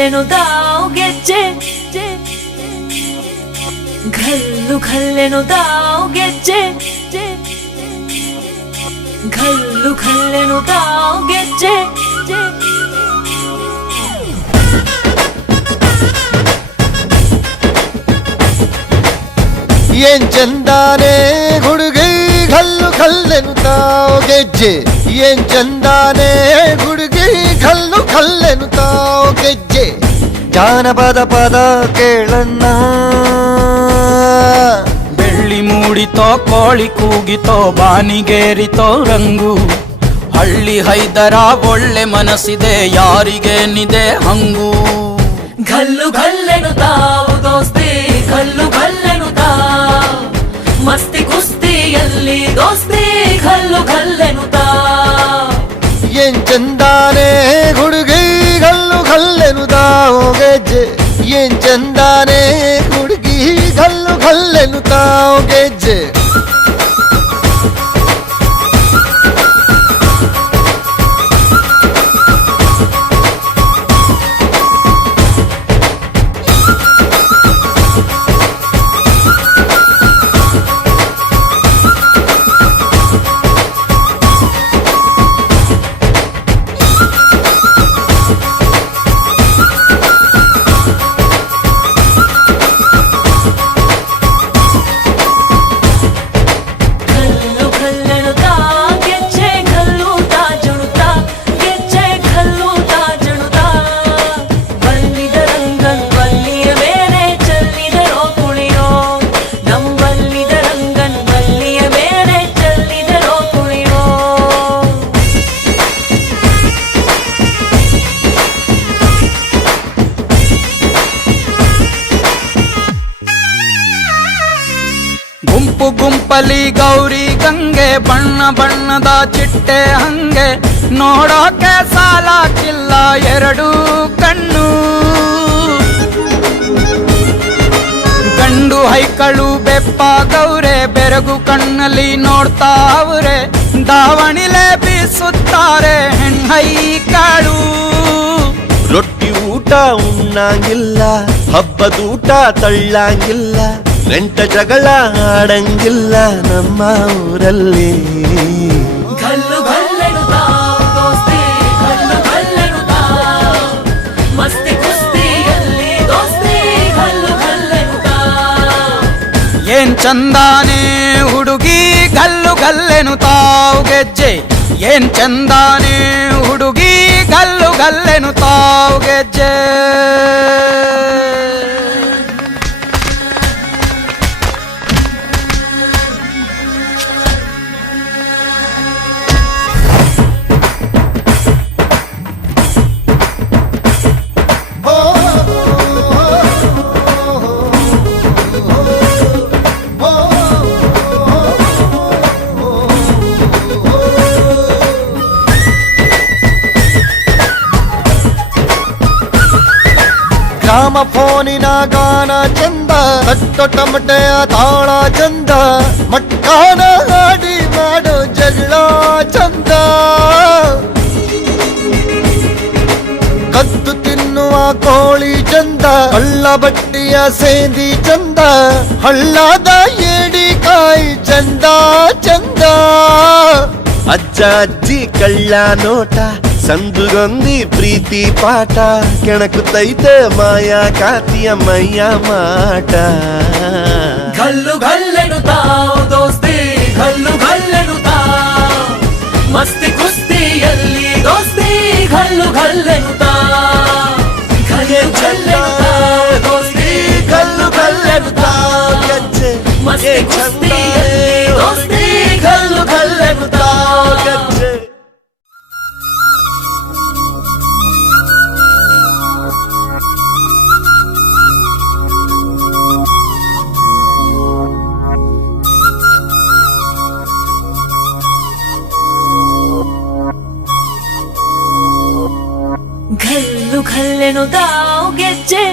ಘಲ್ಲು ಗೆಜ್ಜೆ ಘಲ್ಲು ಗೆಜ್ಜೆ ಘಲ್ಲು ಗೆಜ್ಜೆ ಏನ್ ಚಂದಾನೆ ಹುಡುಗಿ ಘಲ್ಲು ಘಲ್ಲೆನುತ್ತಾವ್ ಗೆಜ್ಜೆ ಏನ್ ಚಂದಾನೆ ಹುಡುಗಿ ಘಲ್ಲು ಘಲ್ಲೆನುತ್ತಾವ್ ಗೆಜ್ಜೆ ಜಾನಪದ ಪದ ಕೇಳಣ್ಣ ಬೆಳ್ಳಿ ಮೂಡಿತೋ ಕೋಳಿ ಕೂಗಿತೋ ಬಾನಿಗೇರಿತೋ ರಂಗು ಹಳ್ಳಿ ಹೈದರ ಒಳ್ಳೆ ಮನಸ್ಸಿದೆ ಯಾರಿಗೇನಿದೆ ಹಂಗು ಘಲ್ಲು ಘಲ್ಲೆನುತ್ತಾವ್ ದೋಸ್ತಿ ಘಲ್ಲು ಘಲ್ಲೆನುತ್ತಾವ್ ಮಸ್ತಿ ಕುಸ್ತಿಯಲ್ಲಿ ದೋಸ್ತಿ ಘಲ್ಲು ಘಲ್ಲೆನುತ್ತಾವ್ ಏನ್ ಚಂದಾನೆ ಹುಡುಗಿ ಘಲ್ಲು ಘಲ್ಲೆನುತ್ತಾವ್ ಗೆಜ್ಜೆ ಏನ್ ಚಂದಾನೆ ಹುಡುಗಿ ಘಲ್ಲು ಘಲ್ಲೆನುತ್ತಾವ್ ಗೆಜ್ಜೆ ಗುಂಪು ಗುಂಪಲಿ ಗೌರಿ ಗಂಗೆ ಬಣ್ಣ ಬಣ್ಣದ ಚಿಟ್ಟೆ ಹಂಗೆ ನೋಡೋಕೆ ಸಾಲಾಕಿಲ್ಲ ಎರಡು ಕಣ್ಣು ಗಂಡು ಹೈಕಳು ಬೆಪ್ಪ ಗೌರೆ ಬೆರಗು ಕಣ್ಣಲ್ಲಿ ನೋಡ್ತಾ ಅವ್ರೆ ದಾವಣಿಲೆ ಬೀಸುತ್ತಾರೆ ಹೆಣ್ಣೈಕಾಳು ರೊಟ್ಟಿ ಊಟ ಉಣ್ಣಂಗಿಲ್ಲ ಹಬ್ಬದೂಟ ತಳ್ಳಂಗಿಲ್ಲ ನೆಂಟ ಜಗಳ ಆಡಂಗಿಲ್ಲ ನಮ್ಮ ಊರಲ್ಲಿ ಘಲ್ಲು ಘಲ್ಲೆನುತ್ತಾವ್ ದೋಸ್ತಿ ಘಲ್ಲು ಘಲ್ಲೆನುತ್ತಾವ್ ಮಸ್ತಿ ಕುಸ್ತಿಯಲ್ಲಿ ದೋಸ್ತಿ ಘಲ್ಲು ಘಲ್ಲೆನುತ್ತಾವ್ ಏನ್ ಚಂದಾನೆ ಹುಡುಗಿ ಘಲ್ಲು ಘಲ್ಲೆನುತ್ತಾವ್ ಗೆಜ್ಜೆ ಏನ್ ಚಂದಾನೆ ಹುಡುಗಿ ಘಲ್ಲು ಘಲ್ಲೆನುತ್ತಾವ್ ಗೆಜ್ಜೆ ಗ್ರಾಮ ಫೋನಿನ ಗಾನ ಚಂದ ತಟ್ಟೊ ಟಮಟೆಯ ತಾಳ ಚಂದ ಮಟ್ಕಾನ ಹಾಡಿ ಮಾಡೋ ಜಗಳ ಚಂದ ಕದ್ದು ತಿನ್ನುವ ಕೋಳಿ ಚಂದ ಹಳ್ಳ ಬಟ್ಟಿಯ ಸೇಂದಿ ಚಂದ ಹಳ್ಳದ ಏಡಿಕಾಯಿ ಚಂದ ಚಂದ ಅಜ್ಜ ಅಜ್ಜಿ ಕಳ್ಳ ನೋಟ ಸಂದುಗೊಂದಿ ಪ್ರೀತಿ ಪಾಠ ಕೆಣಕುತ್ತೈತೆ ಮಾಯಾ ಕಾತಿಯ ಮೈಯ ಮಾಟ ಘಲ್ಲು ಘಲ್ಲೆನುತ್ತಾವ್ ದೋಸ್ತಿ ಘಲ್ಲು ಘಲ್ಲೆನುತ್ತಾವ್ ಮಸ್ತಿ ಕುಸ್ತಿಯಲ್ಲಿ ದೋಸ್ತಿ ಘಲ್ಲು ಘಲ್ಲೆನುತ್ತಾವ್ ಘಲ್ಲು ಘಲ್ಲೆನುತ್ತಾವ್ ದೋಸ್ತಿ ಘಲ್ಲು ಘಲ್ಲೆನುತ್ತಾವ್ ಗೆಜ್ಜೆ ಮಸ್ತಿ ಕುಸ್ತಿಯಲ್ಲಿ ದೋಸ್ತಿ ಘಲ್ಲು ಘಲ್ಲೆನುತ್ತಾವ್ ಗೆಜ್ಜೆ ಘಲ್ಲು ಘಲ್ಲೆನುತ್ತಾವ್ ಗೆಜ್ಜೆ